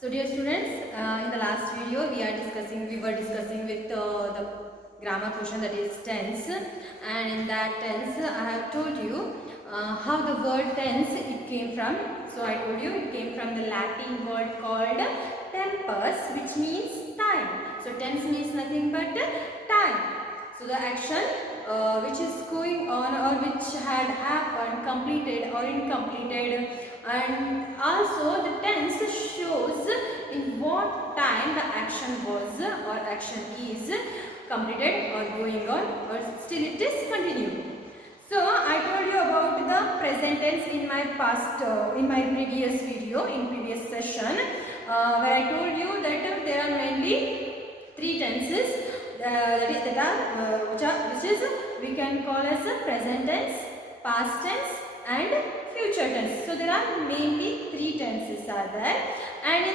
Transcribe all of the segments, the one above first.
So dear students, in the last video we were discussing with the grammar portion, that is tense, and in that tense I have told you how the word tense it came from. So I told you it came from the Latin word called tempus, which means time. So tense means nothing but time. So the action which is going on or which had happened, completed or incompleted, and also the tense shows in what time the action was or action is completed or going on or still it is continuing. So I told you about the present tense in my previous video, in previous session, where I told you that there are mainly three tenses which is we can call as a present tense, past tense and future tense. So there are mainly three tenses are there, and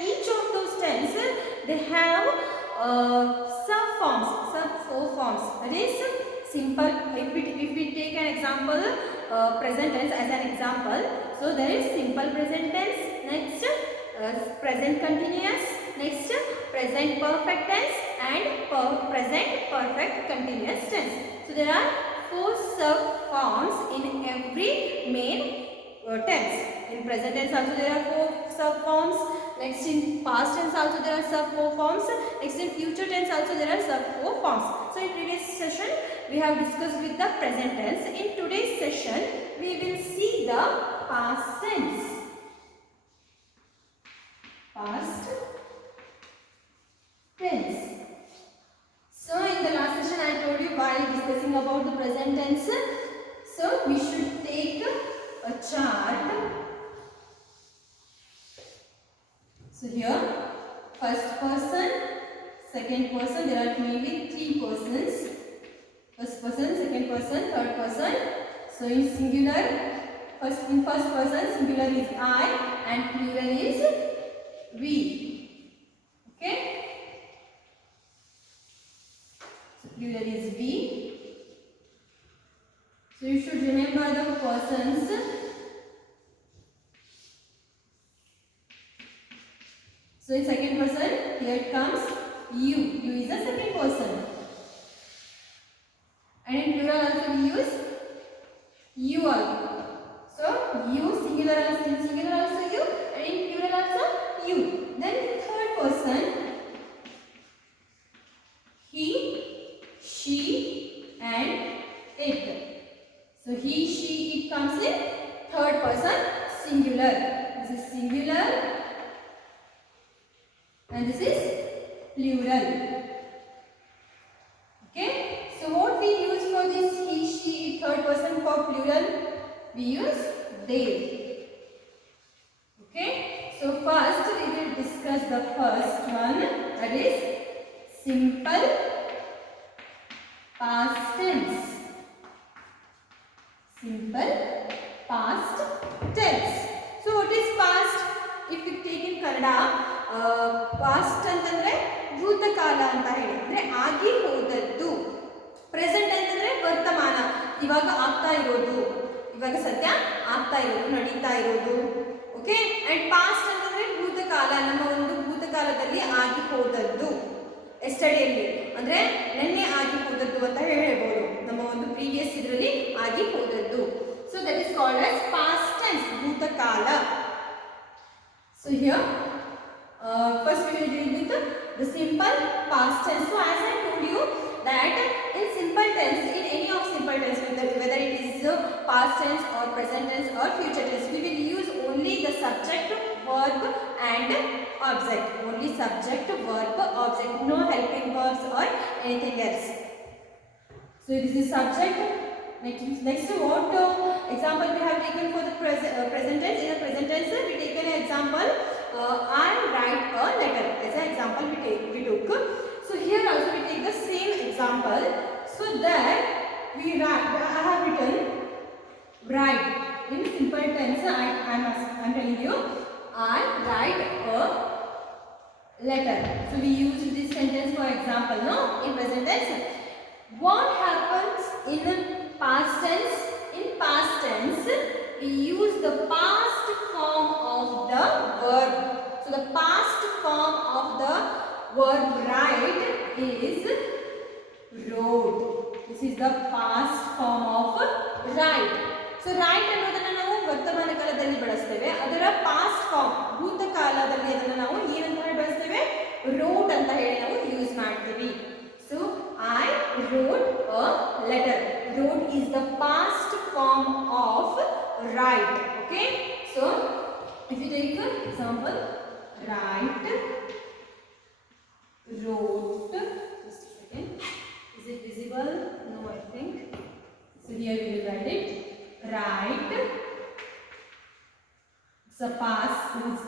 each of those tenses they have sub four forms. That is simple. If we take an example, present tense as an example, so there is simple present tense, next present continuous, next present perfect tense and present perfect continuous tense. So there are four sub forms in every main tense. In present tense also there are four sub forms. Next in past tense also there are sub four forms. Next in future tense also there are sub four forms. So in previous session we have discussed with the present tense. In today's session we will see the past tense. Past tense. So in the last session I told you while discussing about the present tense, so we should take a chart. So here first person, second person, there are maybe three persons. First person, second person, third person. So in singular, in first person singular is I and plural is we. Okay? So plural is we. So you should remember the persons. So in second person, here it comes you. You is the second person. And in plural also we use you all. So you singular also you, and in plural also you. Then third person, he, she and it. So he, she, it comes in third person singular. This is singular and this is plural. Okay. So what we use for this he, she, it, third person for plural? We use they. Okay. So first we will discuss the first one, that is simple past tense. Simple past tense. So what is past? If we take in Kannada, past ಅಂತಂದ್ರೆ ಭೂತಕಾಲ ಅಂತ ಹೇಳಿ, ಅಂದ್ರೆ ಆಗಿ ಹೋದದ್ದು. Present ಅಂತಂದ್ರೆ ವರ್ತಮಾನ, ಇವಾಗ ಆಗ್ತಾ ಇರೋದು, ಇವಾಗ ಸದ್ಯ ಆಗ್ತಾ ಇರೋದು, ನಡೀತಾ ಇರೋದು. ಓಕೆ. ಅಂಡ್ ಪಾಸ್ಟ್ ಅಂತಂದ್ರೆ ಭೂತಕಾಲ, ನಮ್ಮ ಒಂದು ಭೂತಕಾಲದಲ್ಲಿ ಆಗಿ ಹೋದದ್ದು, ಎಸ್ಟರ್ಡೇಲಿ ಅಂದ್ರೆ ನಿನ್ನೆ ಆಗಿ ಹೋದದ್ದು ಅಂತ ಹೇಳಬಹುದು, ನಮ್ಮ ಒಂದು ಪ್ರೀವಿಯಸ್ ಇದರಲ್ಲಿ ಆಗಿ ಹೋದದ್ದು. So that is called as past tense, ಭೂತಕಾಲ. So here first we will deal with the simple past tense. So as I told you that in simple tense, in any of simple tense, whether it is past tense or present tense or future tense, we will use only the subject, verb and object. Only subject, verb, object, no helping verbs or anything else. So this is subject. Next what example we have taken for the present tense. In the present tense we taken an example, I write a letter as an example we took. So here also we take the same example. So that we write, I have written write. In simple tense I am telling you I write a letter. So we use this sentence for example, no? In present tense what happens in past tense? In past tense we use the past form of the verb. So the past form of the verb write is wrote. This is the past form of write. So write ಅನ್ನೋದನ್ನ ನಾವು ವರ್ತಮಾನ ಕಾಲದಲ್ಲಿ ಬಳಸ್ತೇವೆ. ಅದರ past form ಭೂತಕಾಲದಲ್ಲಿ ಅದನ್ನ ನಾವು ಏನಂತ ಹೇಳಿ ಬಳಸ್ತೇವೆ? wrote ಅಂತ ಹೇಳಿ ನಾವು ಯೂಸ್ ಮಾಡ್ತೀವಿ. So I wrote a letter. Wrote is the past form of write. Okay? So if you take an example, write, wrote. Just a second. Is it visible? No, I think. So here we will write it. Write. It's a past.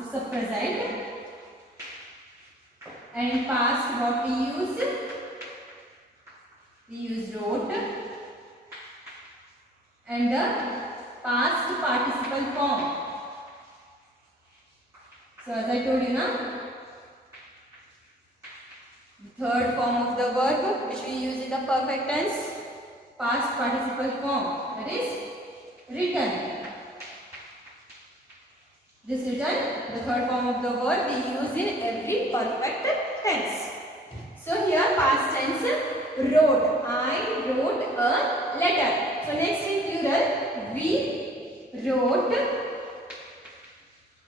It's a present. And in past, what we use? We use wrote. And the past participle form. So as I told you now, the third form of the verb which we use in the perfect tense, past participle form, that is written. This written, the third form of the verb we use in every perfect tense. So here past tense, wrote. I wrote a letter. So next in plural, we wrote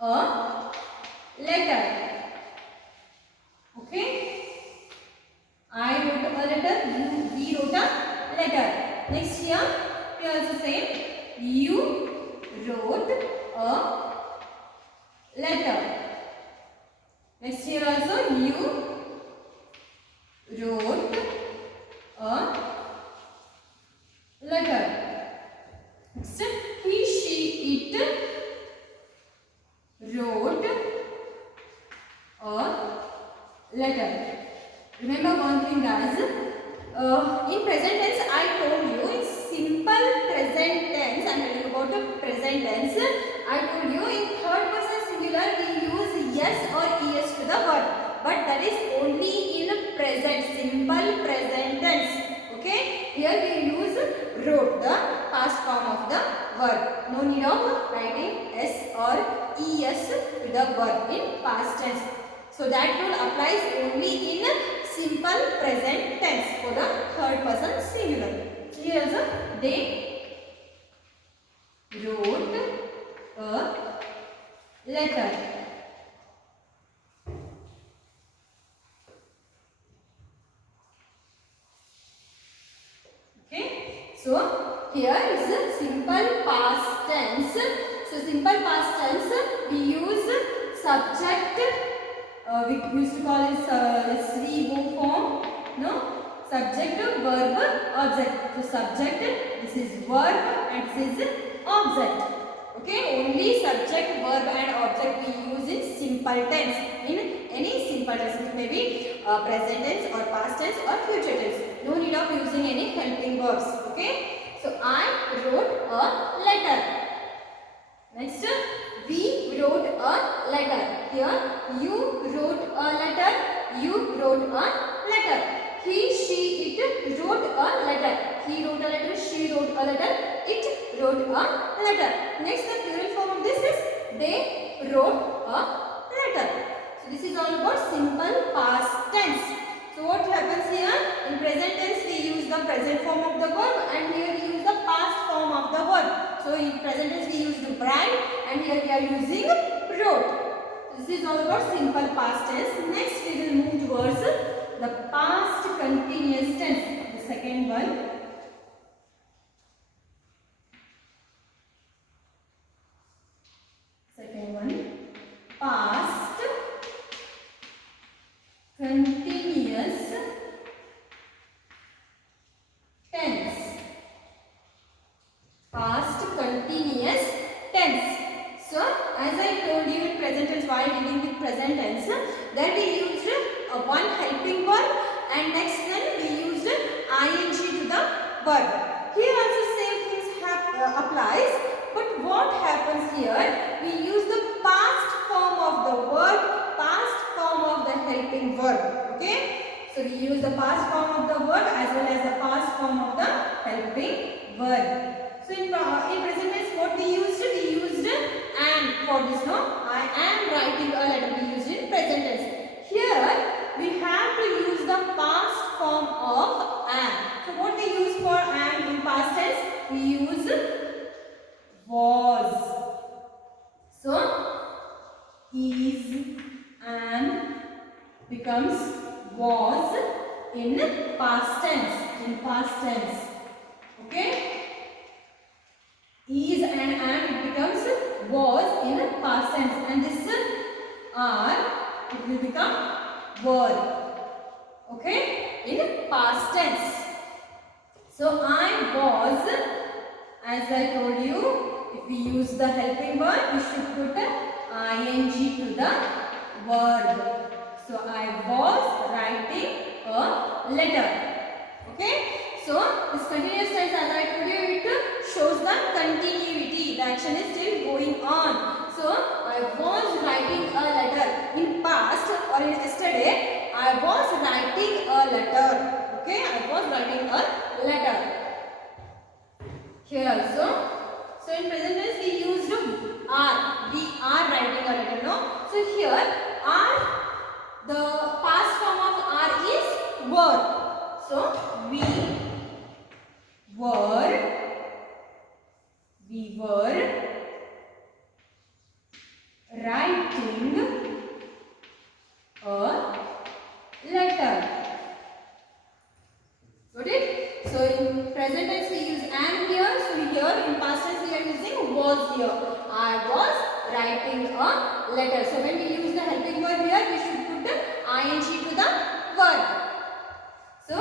a letter. Okay? I wrote a letter. We wrote a letter. Next here, we also say you wrote a letter. Next here also you wrote a letter. Next, he, she, it wrote a letter. Remember one thing, guys. In present tense, I told you in simple present tense. I am telling about the present tense. I told you in third person singular we use yes or es to the verb, but that is only in present, simple present tense. Okay, here we use wrote, the past form of the verb. No need of writing s or es to the verb in past tense. So that rule applies only in simple present tense for the third person singular. So here also they wrote a letter. Okay, so here is a simple past tense. So simple past tense we use subject. We used to call it SVO form. No, subject, verb, object. So subject, this is verb, and this is object. Okay, only subject, verb, and object we use in simple tense. In any simple tense, it may be present tense or past tense or future tense. No need of using any helping verbs. Okay, so I wrote a letter. Next, we wrote a letter. Here, you wrote a letter. You wrote a letter. He, she, it wrote a letter. He wrote a letter. She wrote a letter. It wrote a letter. Next, the plural form of this is they wrote a letter. So this is all about simple past tense. So what happens here? In present tense we use the present form of the verb, and here we use the past form of the verb. So in present tense we use the write, and here we are using wrote. This is all about simple past tense. Next we will move towards the past continuous tense, the second one. Second one, past continuous tense. Past continuous tense. So as I told you in present tense, while dealing with present tense, that we used one helping verb, and next then we used ing to the verb. Here also same things applies, but what happens here? We use the past form of the verb, past form of the helping verb. Okay, so we use the past form of the verb as well as the past form of the helping verb. So So in present tense, what we used? We used am for this. No, I am writing a letter. We used in present tense. Here we have to use the past form of am. So what we use for am in past tense? We use was. So is, am becomes was in past tense. In past tense. Okay. Is and am it becomes was in past tense, and this are it will become were. Okay, in past tense. So I was, as I told you, if we use the helping word, we should put ing to the verb. So I was writing a letter. Okay. So this continuous tense, as I told you, it shows the continuity. The action is still going on. So I was writing a letter in past or in yesterday. I was writing a letter. Okay, I was writing a letter. Here also. So in present tense we used are. We are writing a letter. No. So here are, the past form of are is were. So we were writing a letter. Got it? So in present tense we use am here. So here in past tense we are using was here. I was writing a letter. So when we use the helping verb here, we should put the ing to the verb. So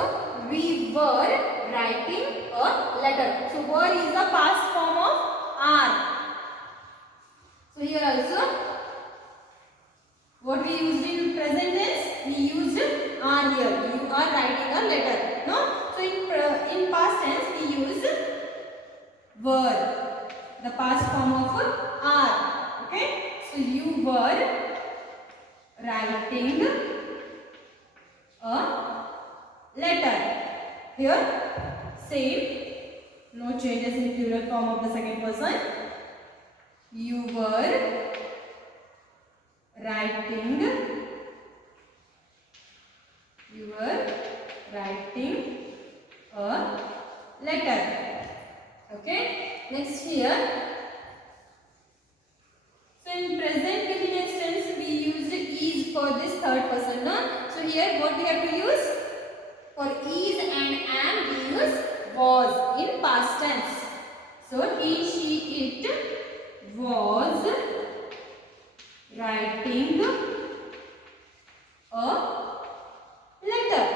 we were writing a letter. So were is the past form of are. So here also, what we used in present tense, we used are here. You are writing a letter. No? So in past tense, we use were, the past form of are. Okay? So you were writing a letter. Here, same, no changes in plural form of the second person. You were writing a letter. Okay. Next here. So in present continuous tense we used is for this third person. No? So here what we have to use? For is and am we use was in past tense. So he, she, it was writing a letter.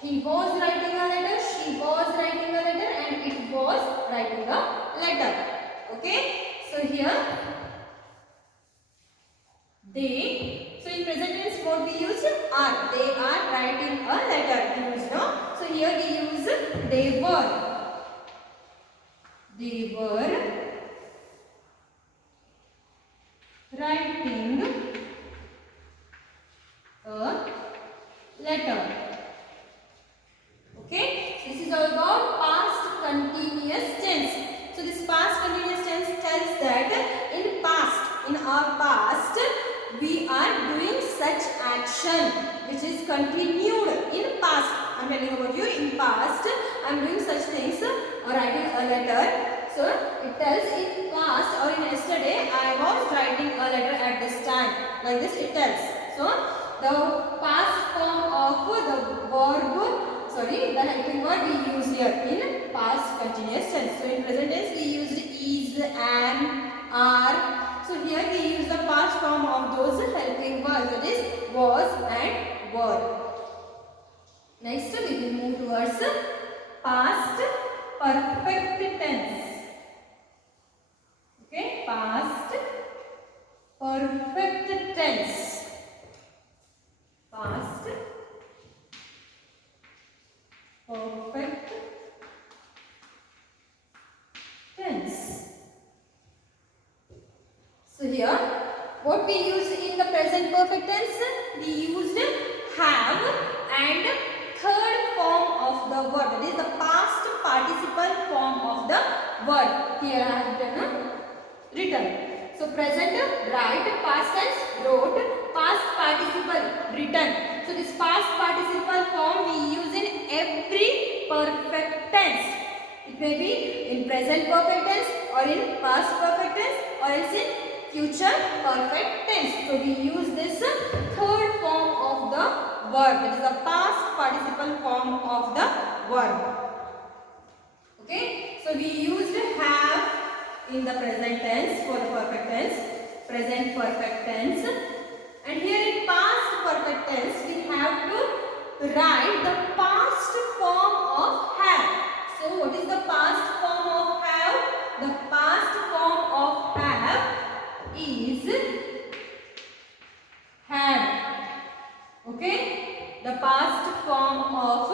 He was writing a letter, she was writing a letter, and it was writing a letter. Okay. So here they. So in present tense what we use? Are. They are writing a letter. Use, no? So here we use they were. They were writing a letter. Okay. So this is all about past continuous tense. So this past continuous tense tells that in past, in our past, we are doing such action which is continued in past. I am telling about you in past. I am doing such things or writing a letter. So it tells in past or in yesterday I was writing a letter at this time. Like this it tells. So the past form of the verb, the helping word we use here in past continuous tense. So in present tense we used is, am, are. So here we use the past form of those helping words, that is was and were. Next we will move towards past perfect tense. Okay, past perfect tense. Past perfect tense. So here, what we use in the present perfect tense? We used have and third form of the word, that is the past participle form of the word. may be in present perfect tense or in past perfect tense or else in future perfect tense. So we use this third form of the verb, that is the past participle form of the verb. Okay, so we used have in the present tense for the perfect tense, present perfect tense, and here in past perfect tense we have to write the past form of have. So what is the past form of have? The past form of have is had. Okay, the past form of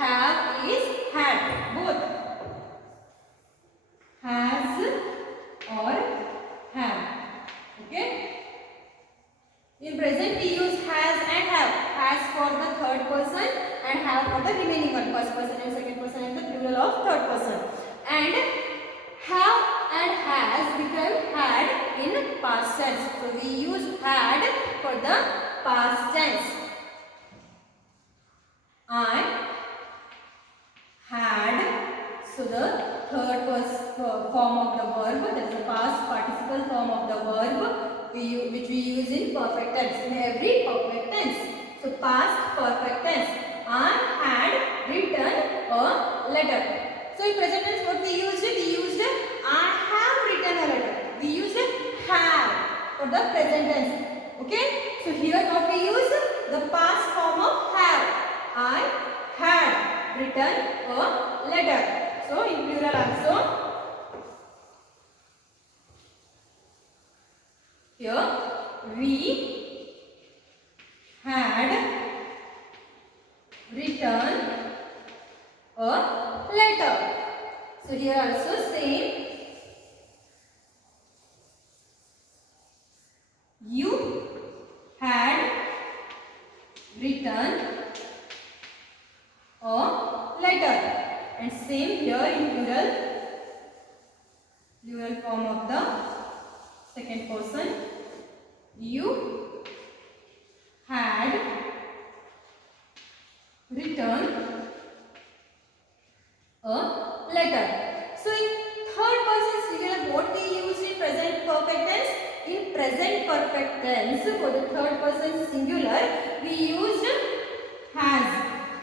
have is had, both has or have. Okay, in present we use has and have. Has for the third person and have for the remaining one, first person and second person and the plural of third person. And have and has become had in past tense. So we use had for the past tense. I had, so the third form of the verb, that is the past participle form of the verb which we use in perfect tense, in every perfect tense. So past perfect tense, I had written a letter. So in present tense what we used? We used I have written a letter. We used have for the present tense. Okay, so here what we use? The past form of have. I had written a letter. So in plural also, here we had written a letter. So here also same. You had written a letter. And same here in plural form of the second person. You had written a letter. So in third person singular, what we use in present perfect tense? In present perfect tense, for the third person singular, we used has.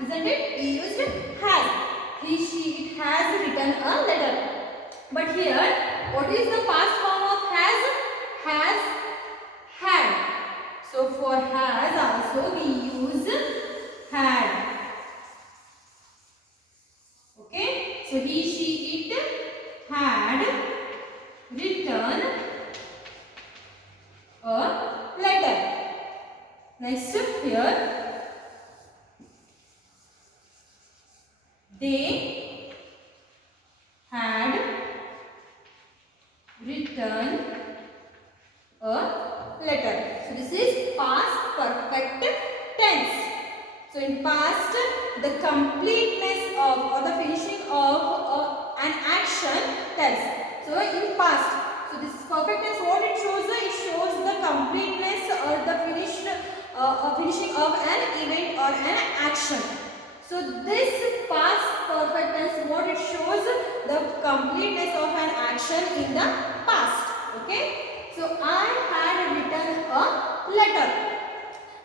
Isn't it? We used has. He, she, it has written a letter. But here, what is the past form of has? Has had. So for has also we use had. Okay? So he, she, it had written a letter. Next here, they had written a letter. So this is past perfect tense. So in past, the completeness of or the finishing of an action tells. So in past, so this is perfect tense. What it shows? It shows the completeness or the finishing of an event or an action. So this past perfect tense, what it shows? The completeness of an action in the past. Okay. So I had written a letter.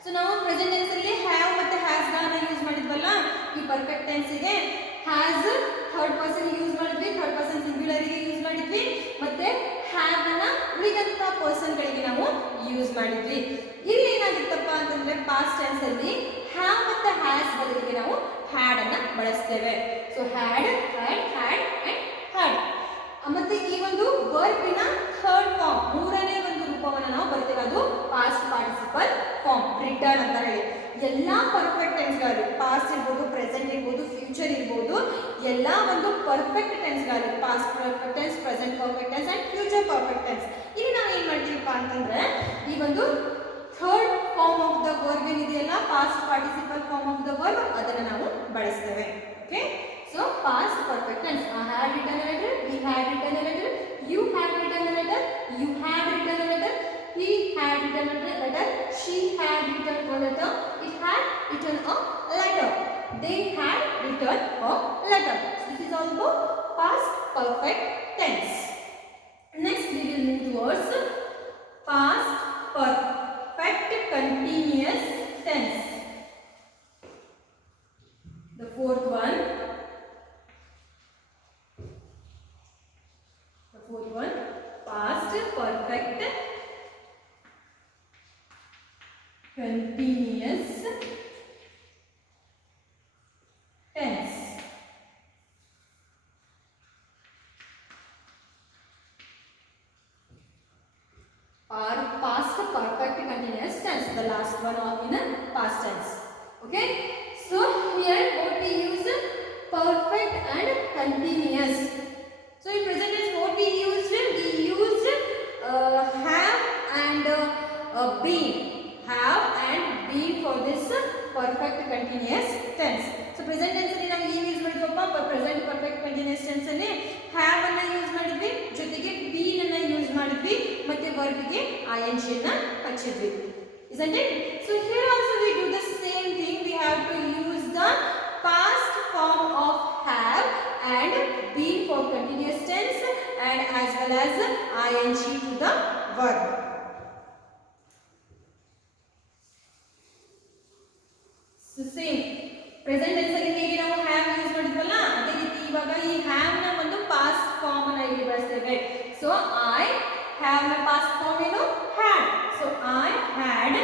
So now present tense alli have ಮತ್ತೆ has ಗಳನ್ನ use ಮಾಡಿದ್ವಲ್ಲ ಈ perfect tense ಗೆ has third person use ಮಾಡಿದ್ವಿ, third person singular ಗೆ use ಮಾಡಿದ್ವಿ, ಮತ್ತೆ have ಅನ್ನ ಉಳಿದಂತ person ಗಳಿಗೆ ನಾವು ಯೂಸ್ ಮಾಡಿದ್ವಿ. ಇಲ್ಲಿ ಏನಾಗಿತ್ತಪ್ಪ ಅಂತಂದ್ರೆ ಪಾಸ್ಟ್ ಟೆನ್ಸ್ ಅಲ್ಲಿ have ಮತ್ತೆ has ಬದಲಿಗೆ ನಾವು had ಅನ್ನ ಬಳಸ್ತೇವೆ. So had and had. ಮತ್ತೆ ಈ ಒಂದು ವರ್ಬಿನ ಥರ್ಡ್ ಫಾರ್ಮ್, ಮೂರನೇ ಒಂದು ರೂಪವನ್ನು ನಾವು ಬರ್ತೇವೆ, ಅದು ಪಾಸ್ಟ್ ಪಾರ್ಟಿಸಿಪಲ್ ಫಾರ್ಮ್, ರಿಟರ್ನ್ ಅಂತ ಹೇಳಿ. ಎಲ್ಲಾ ಪರ್ಫೆಕ್ಟ್ ಟೆನ್ಸ್ಗಳು, ಪಾಸ್ಟ್ ಇರ್ಬೋದು, ಪ್ರೆಸೆಂಟ್ ಇರ್ಬೋದು, ಫ್ಯೂಚರ್ ಇರ್ಬೋದು, ಎಲ್ಲ ಒಂದು ಪರ್ಫೆಕ್ಟ್ ಟೆನ್ಸ್ಗಳು, past perfect tense, present perfect tense and future perfect tense. ಇಲ್ಲಿ ನಾವು ಏನ್ ಮಾಡ್ತೀವಪ್ಪ ಅಂತಂದ್ರೆ ಈ ಒಂದು third form of the verb ಏನಿದೆಯಲ್ಲ, past participle form of the verb, ಅದನ್ನ ನಾವು ಬಳಸ್ತೇವೆ. Okay, so past perfect tense. I had written a letter, we had written a letter, you had written a letter, you had written a letter, he had written a letter, she had written a letter, it had written a letter, they had written a letter. This is all about past perfect tense. Next we will move towards past perfect continuous tense. The fourth one. Past perfect continuous tense. Past perfect continuous tense, the last one in past tense. Okay, so here what we use perfect and continuous. So in present tense what we used have and been. Have and been for this perfect continuous tense. So present tense ಅಲ್ಲಿ ನಾವು ಏನು use ಮಾಡಿದ್ವಪ್ಪ, present perfect continuous tense ಅಲ್ಲಿ have ಅನ್ನು use ಮಾಡಿದ್ವಿ, ಜೊತೆಗೆ been ಅನ್ನು use ಮಾಡಿದ್ವಿ, ಮತ್ತೆ verb ಗೆ ing ಅನ್ನು ಹಚ್ಚಿದ್ವಿ. Isn't it? So here also we do the same thing. We have to use the past form of have and been for continuous tense and as well as ing to the verb. So same present tense ಅಲ್ಲಿ ಹೇಗೆ ನಾವು have use ಮಾಡಿದ್ವಲ್ಲ ಅದೇ ರೀತಿ ಇವಾಗ ಈ have ನ ಒಂದು past form ಅನ್ನು ಇಲ್ಲಿ ಬಳಸ್ತೇವೆ. So I have ನ past form ಏನು had. So I had.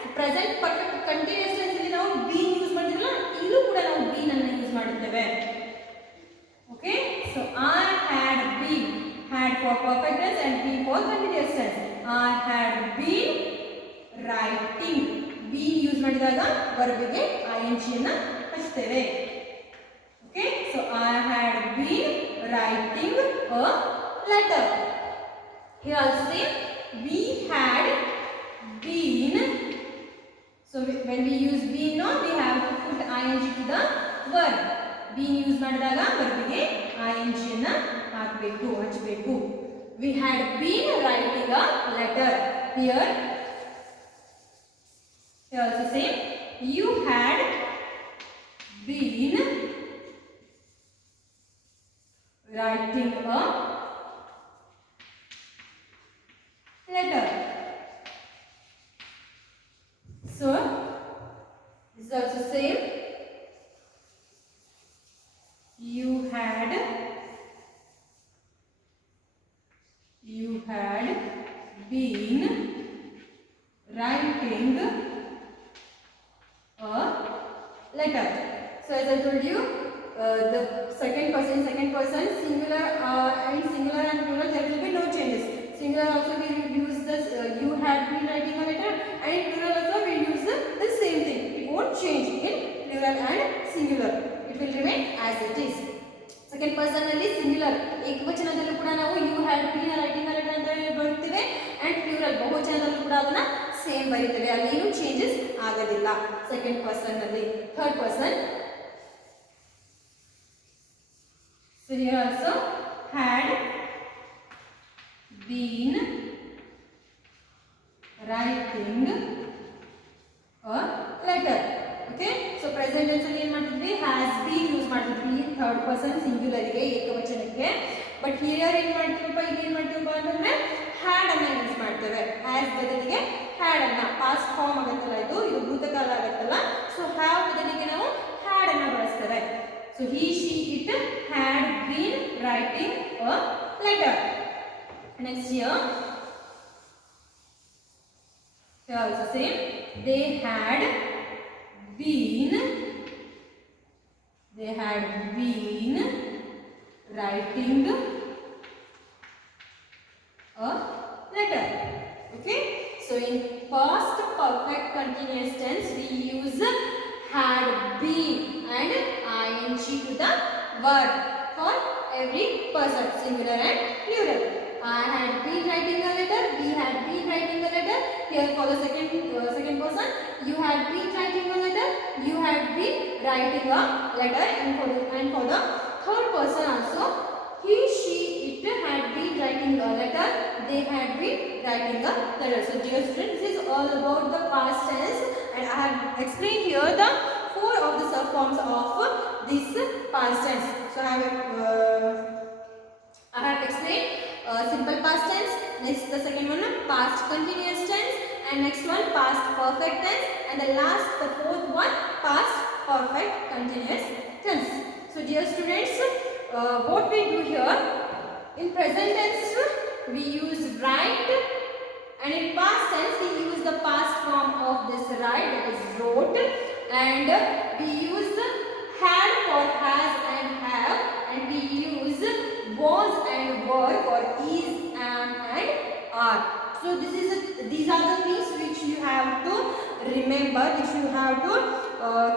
So present perfect continuous tense ಅಲ್ಲಿ ನಾವು been ಯೂಸ್ ಮಾಡಿದ್ವಲ್ಲ ಇಲ್ಲೂ ಕೂಡ ನಾವು been ಅನ್ನು ಯೂಸ್ ಮಾಡುತ್ತೇವೆ. Okay, so I had been. Had for perfect tense and been for continuous tense. I had been writing. Been use ಮಾಡಿದಾಗ verb ಗೆ ing ಅನ್ನು ಹಚ್ತೇವೆ. Okay, so I had been writing a letter. Here also we had been. So when we use been, no, we have to put ing to the verb. Been use ಮಾಡಿದಾಗ verb ಗೆ ing ಅನ್ನು ಹಾಕಬೇಕು, ಹಚ್ಚಬೇಕು. We had been writing a letter. Here also same. You had been writing a letter. So this is also same. You had been writing a letter. So as I told you, the second person, singular and plural, there will be no changes. Singular also we will use this. You had been writing a letter, and in plural also we use the same thing. It won't change in plural and singular. It will remain as it is. Second person ಅಲ್ಲಿ singular ಏಕವಚನದಲ್ಲೂ ಕೂಡ ನಾವು you had been writing a letter ಅಂತ ಬರುತ್ತೇವೆ, and plural ಬಹುವಚನದಲ್ಲೂ ಕೂಡ ಅದನ್ನ same ಬರೀತೇವೆ. ಅಲ್ಲಿ ಏನು changes ಆಗೋದಿಲ್ಲ ಸೆಕೆಂಡ್ ಪರ್ಸನ್ ಅಲ್ಲಿ. Third person, so here also had been writing a letter. Okay, so present tense ಅಲ್ಲಿ ಏನು ಮಾಡ್ತಿದ್ವಿ, has been ಯೂಸ್ ಮಾಡ್ತಿದ್ವಿ ಥರ್ಡ್ ಪರ್ಸನ್ ಸಿಂಗ್ಯುಲರ್ ಗೆ ಏಕವಚನಕ್ಕೆ. ಬಟ್ ಹಿಯರ್ ಏನು ಮಾಡ್ತೀವಪ್ಪ, ಈಗ ಏನು ಮಾಡ್ತೀವಪ್ಪ ಅಂತಂದ್ರೆ had ಅನ್ನ ಯೂಸ್ ಮಾಡ್ತೇವೆ. has ಬದಲಿಗೆ had ಅನ್ನ, ಪಾಸ್ಟ್ ಫಾರ್ಮ್ ಆಗುತ್ತಲ್ಲ ಇದು ಭೂತಕಾಲ ಆಗುತ್ತಲ್ಲ, ಸೊ have ಬದಲಿಗೆ ನಾವು had ಅನ್ನ ಬಳಸ್ತೇವೆ. So he, she, it had been writing a letter. Next here also same. They had been writing a letter. Okay, so in past perfect continuous tense we use had been and ing to the verb for every person, singular and plural. I had been writing a letter, we had been writing a letter. Here for the second person, you had been writing a letter, you had been writing a letter. And for the third person also, he, she, it had been writing a letter, they had been writing a letter. So dear students, this is all about the past tense, and I have explained here the 4 of the sub forms of this past tense. So I have next the second one past continuous tense, and next one past perfect tense, and the last, the fourth one, past perfect continuous tense. So dear students, what we do here, in present tense we use write, and in past tense we use the past form of this write, that is wrote, and we use had for has and have, and we use was and were for is, am and are. So these are the things which you have to remember, which you have to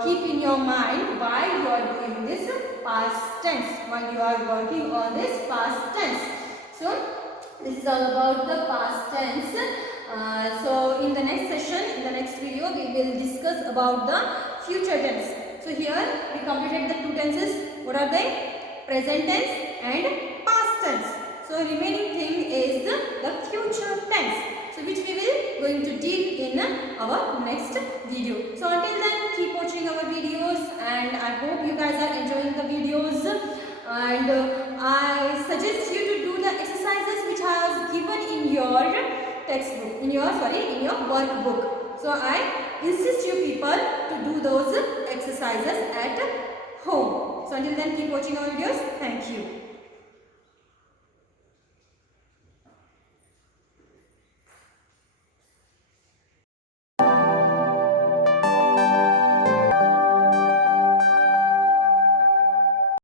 keep in your mind while you are doing this past tense, while you are working on this past tense. So this is all about the past tense. So in the next session, in the next video, we will discuss about the future tense. So here we completed the two tenses. What are they? Present tense and past tense. So remaining thing is the future tense. So which we will going to deal in our next video. So until then, keep watching our videos, and I hope you guys are enjoying the videos. And I suggest you to do the exercises which I have given in your textbook, in your workbook. So I insist you people to do those exercises at home. So until then, keep watching our videos. Thank you.